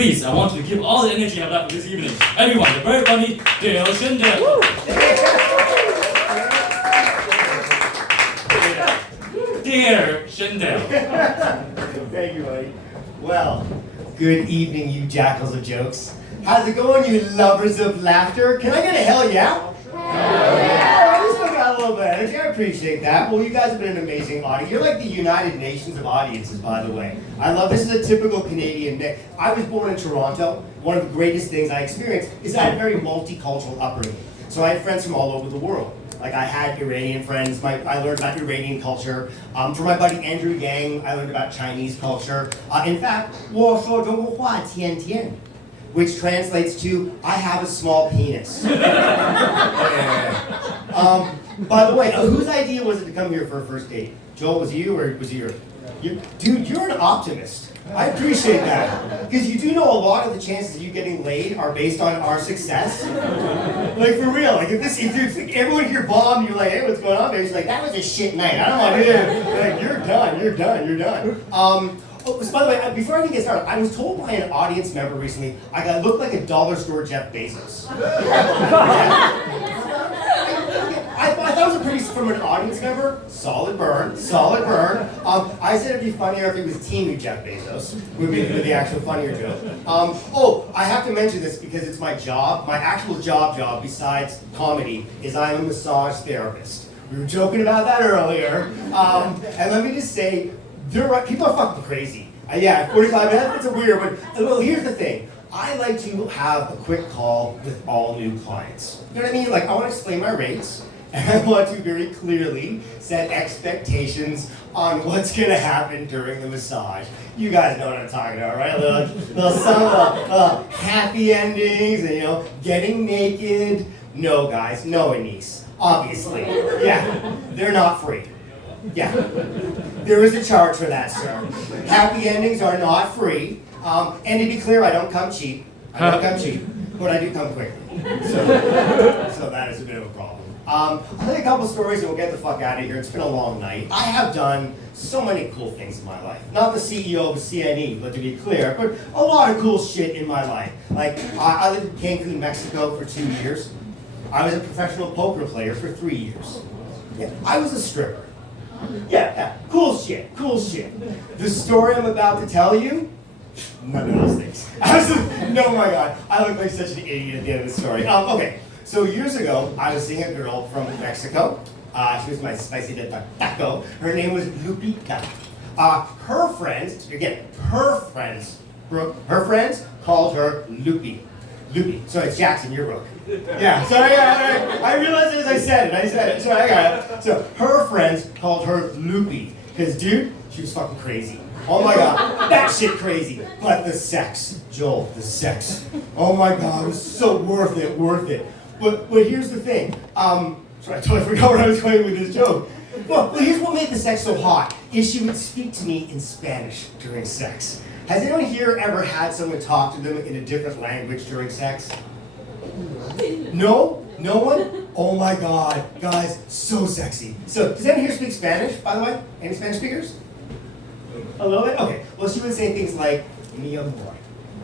Please, I want to give all the energy I have left for this evening. Everyone, the very funny Dale Schindel. Dear Schindel. Thank you, buddy. Well, good evening, you jackals of jokes. How's it going, you lovers of laughter? Can I get a hell yeah? I still got a little bit of energy. I appreciate that. Well, you guys have been an amazing audience. You're like the United Nations of audiences, by the way. I love this. Is a typical Canadian day. I was born in Toronto. One of the greatest things I experienced is I had a very multicultural upbringing. So I had friends from all over the world. Like I had Iranian friends. I learned about Iranian culture. From my buddy Andrew Yang, I learned about Chinese culture. In fact, 我说中国话天天. Which translates to, I have a small penis. By the way, whose idea was it to come here for a first date? Joel, was it you or was it your? Dude, you're an optimist. I appreciate that. Because you do know a lot of the chances of you getting laid are based on our success. Like for real, like if everyone here bombed, you're like, hey, what's going on? They're just like, that was a shit night. I don't want to do it. Like, you're done. Oh, so by the way, before I even get started, I was told by an audience member recently I looked like a dollar store Jeff Bezos. I thought it was a pretty, from an audience member, solid burn. I said it'd be funnier if it was teeny Jeff Bezos, would be the actual funnier joke. I have to mention this because it's my job. My actual job besides comedy is I'm a massage therapist. We were joking about that earlier. And let me just say, people are fucking crazy. 45 minutes, it's weird, but well, here's the thing. I like to have a quick call with all new clients. You know what I mean? Like, I want to explain my rates, and I want to very clearly set expectations on what's going to happen during the massage. You guys know what I'm talking about, right? Some happy endings, and, getting naked. No, guys, no, Anise. Obviously. Yeah, they're not free. Yeah, there is a charge for that, sir. Happy endings are not free. And to be clear, I don't come cheap. But I do come quickly. So that is a bit of a problem. I'll tell you a couple stories and we'll get the fuck out of here. It's been a long night. I have done so many cool things in my life. Not the CEO of CNE, but to be clear, but a lot of cool shit in my life. Like, I lived in Cancun, Mexico for 2 years. I was a professional poker player for 3 years. Yeah, I was a stripper. Yeah, cool shit. The story I'm about to tell you, none of those things. No, my God, I look like such an idiot at the end of the story. Okay, so years ago, I was seeing a girl from Mexico. She was my spicy de taco. Her name was Lupita. Her friends called her Loopy. So it's Jackson, you're Brooke. Yeah, sorry, I realized it as I said it. Sorry, I got it. So her friends called her Loopy, because dude, she was fucking crazy. Oh my God, that shit crazy. But the sex, Joel, the sex. Oh my God, it was so worth it. But here's the thing. Sorry, I totally forgot where I was going with this joke. Well, here's what made the sex so hot, is she would speak to me in Spanish during sex. Has anyone here ever had someone talk to them in a different language during sex? No? No one? Oh my God, guys, so sexy. So, does anyone here speak Spanish, by the way? Any Spanish speakers? A little bit? Okay. Well, she would say things like, mi amor,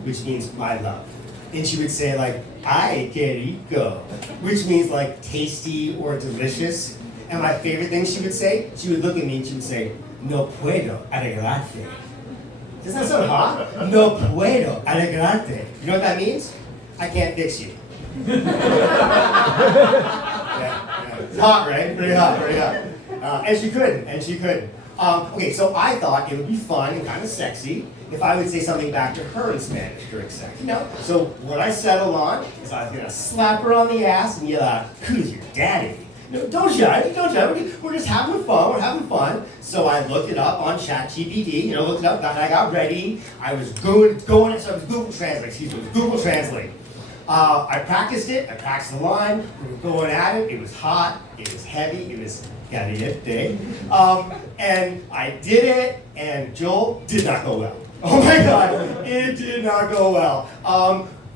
which means my love. And she would say like, ay, que rico, which means like tasty or delicious. And my favorite thing she would say, she would look at me and she would say, no puedo arreglarte. Doesn't that sound hot? No puedo arreglarte. You know what that means? I can't fix you. Yeah. It's hot, right? Pretty hot. And she couldn't. Okay, so I thought it would be fun and kind of sexy if I would say something back to her in Spanish during sex. So what I settled on is I was gonna slap her on the ass and yell out, "Who's your daddy?" No, don't shy. We're just having fun. So I looked it up on ChatGPT. Looked it up. I got ready. I was going. So it was Google Translate. It was Google Translate. I practiced it. I practiced the line. We were going at it. It was hot. It was heavy. It was caliente. And I did it. And Joel, did not go well. Oh my God, it did not go well.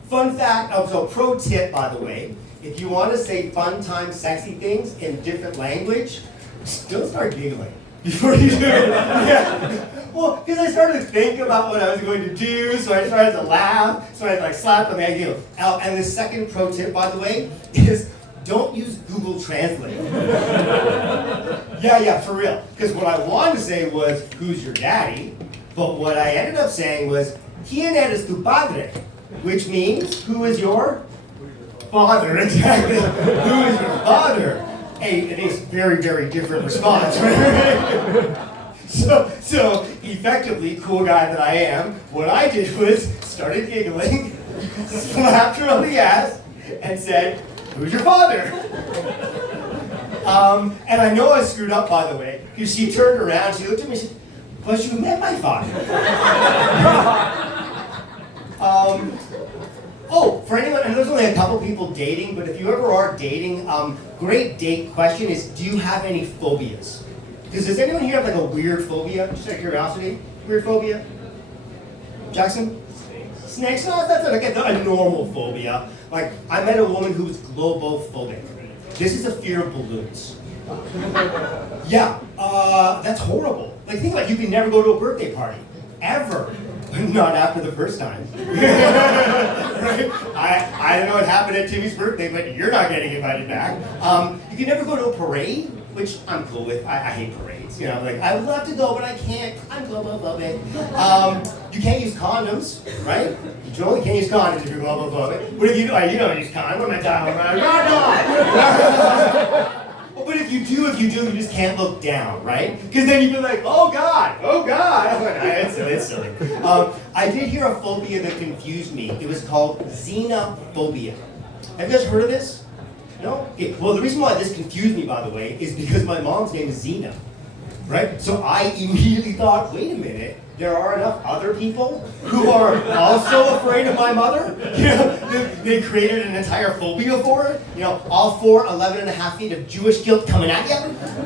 Fun fact. So pro tip, by the way. If you want to say fun time, sexy things in different language, don't start giggling. before you do it. Yeah. Well, because I started to think about what I was going to do, so I started to laugh, so I like slapped on the idea. And the second pro tip, by the way, is don't use Google Translate. Yeah, for real. Because what I wanted to say was, who's your daddy? But what I ended up saying was, ¿Quién eres tu padre? Which means, who is your father? Exactly. Who is your father? Hey, it is very, very different response, right? So effectively, cool guy that I am, what I did was started giggling, slapped her on the ass, and said, who's your father? And I know I screwed up, by the way, because she turned around, she looked at me, and she said, but you met my father. For anyone, and there's only a couple people dating, but if you ever are dating, great date question is, do you have any phobias? Because does anyone here have like a weird phobia? Just out of curiosity, weird phobia? Jackson? Snakes? No, that's like a normal phobia. Like, I met a woman who was globophobic. This is a fear of balloons. Yeah, that's horrible. Like, think about it, you can never go to a birthday party, ever. Not after the first time. Right? I don't know what happened at Timmy's birthday, but you're not getting invited back. You can never go to a parade, which I'm cool with. I hate parades. You know, like, I would love to go, but I can't. I'm globophobic. You can't use condoms, right? You totally can't use condoms if you're globophobic. What if you don't use condoms? What am I talking about? But if you do, you just can't look down, right? Because then you'd be like, oh God. It's silly. I did hear a phobia that confused me. It was called xenophobia. Have you guys heard of this? No? Well, the reason why this confused me, by the way, is because my mom's name is Xena, right? So I immediately thought, wait a minute, there are enough other people who are also afraid of my mother? You know, they created an entire phobia for her? You know, all 11.5 feet of Jewish guilt coming at you?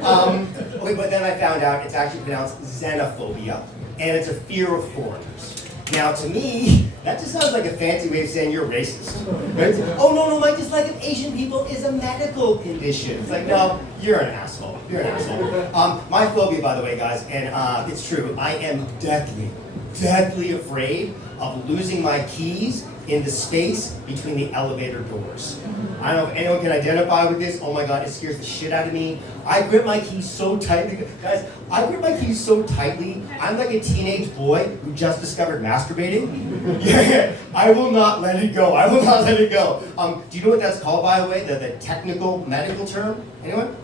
But then I found out it's actually pronounced xenophobia, and it's a fear of foreigners. Now, to me, that just sounds like a fancy way of saying you're racist. Right? Oh, no, my dislike of Asian people is a medical condition. It's like, no, you're an asshole. You're an asshole. My phobia, by the way, guys, and it's true, I am deathly afraid of losing my keys in the space between the elevator doors. I don't know if anyone can identify with this. Oh my God, it scares the shit out of me. I grip my keys so tightly. Guys, I grip my keys so tightly, I'm like a teenage boy who just discovered masturbating. Yeah, I will not let it go. Do you know what that's called, by the way? The technical medical term? Anyone?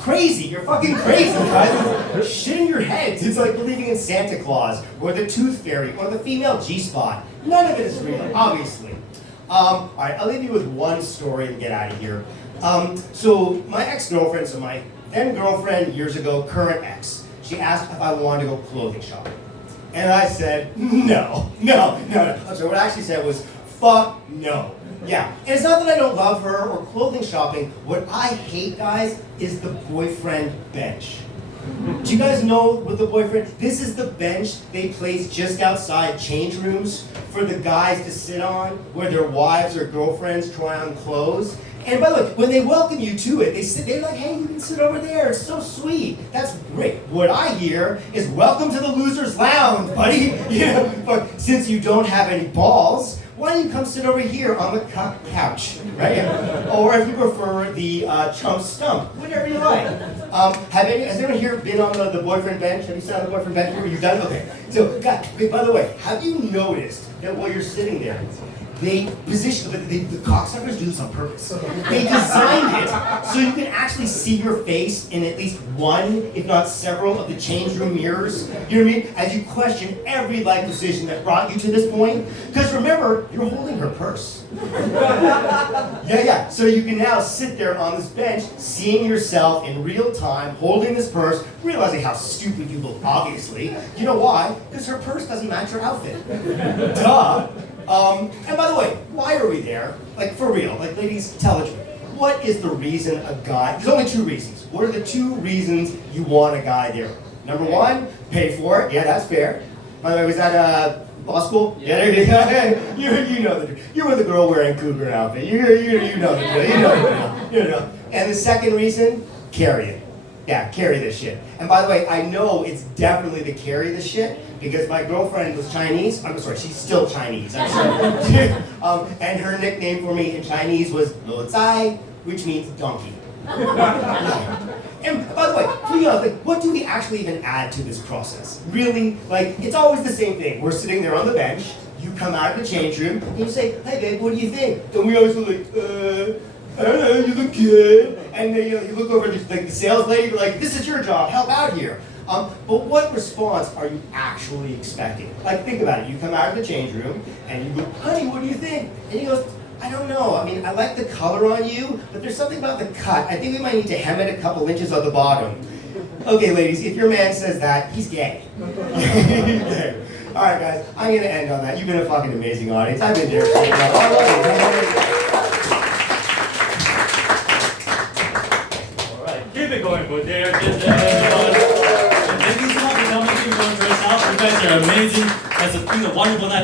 Crazy, you're fucking crazy, guys. Shit in your heads. It's like believing in Santa Claus, or the tooth fairy, or the female G-spot. None of it is real, obviously. All right, I'll leave you with one story and get out of here. So my ex-girlfriend, so my then girlfriend years ago, current ex, she asked if I wanted to go clothing shopping. And I said, no. So what I actually said was, fuck no. Yeah, and it's not that I don't love her or clothing shopping. What I hate, guys, is the boyfriend bench. Do you guys know what the boyfriend? This is the bench they place just outside change rooms for the guys to sit on, where their wives or girlfriends try on clothes. And by the way, when they welcome you to it, they're like, hey, you can sit over there. It's so sweet. That's great. What I hear is, welcome to the loser's lounge, buddy. You know, but since you don't have any balls, why don't you come sit over here on the couch, right? Or if you prefer, the chump stump, whatever you like. Has anyone here been on the boyfriend bench? Have you sat on the boyfriend bench? You've done it? Okay. So, guys, by the way, have you noticed that while you're sitting there, they position, the cocksuckers do this on purpose. They designed it so you can actually see your face in at least one, if not several, of the change room mirrors. You know what I mean? As you question every life decision that brought you to this point. Because remember, you're holding her purse. Yeah. So you can now sit there on this bench, seeing yourself in real time, holding this purse, realizing how stupid you look, obviously. You know why? Because her purse doesn't match her outfit. Duh. And by the way, why are we there? Like, for real, like, ladies, tell the truth. What is the reason a guy, there's only two reasons. What are the two reasons you want a guy there? Number one, pay for it. Yeah, that's fair. By the way, was that law school? Yeah, there you go. You know the drill. You're with a girl wearing cougar outfit. You know the drill. You know. And the second reason, carry it. Yeah, carry this shit. And by the way, I know it's definitely the carry the shit because my girlfriend was Chinese. I'm sorry, she's still Chinese. I'm sorry. And her nickname for me in Chinese was Lo Zai, which means donkey. And by the way, to be honest, like, what do we actually even add to this process? Really? Like, it's always the same thing. We're sitting there on the bench, you come out of the change room, and you say, hey babe, what do you think? And we always go like, I don't know, you look good. And then, you look over at the sales lady, you're like, this is your job, help out here. But what response are you actually expecting? Like, think about it. You come out of the change room, and you go, honey, what do you think? And he goes, I don't know. I mean, I like the color on you, but there's something about the cut. I think we might need to hem it a couple inches on the bottom. Okay, ladies, if your man says that, he's gay. Okay. All right, guys, I'm going to end on that. You've been a fucking amazing audience. I've been there. I love you. All right, keep it going for there. Thank you so much for coming. Keep going for yourself. You guys are amazing. It's been a wonderful night.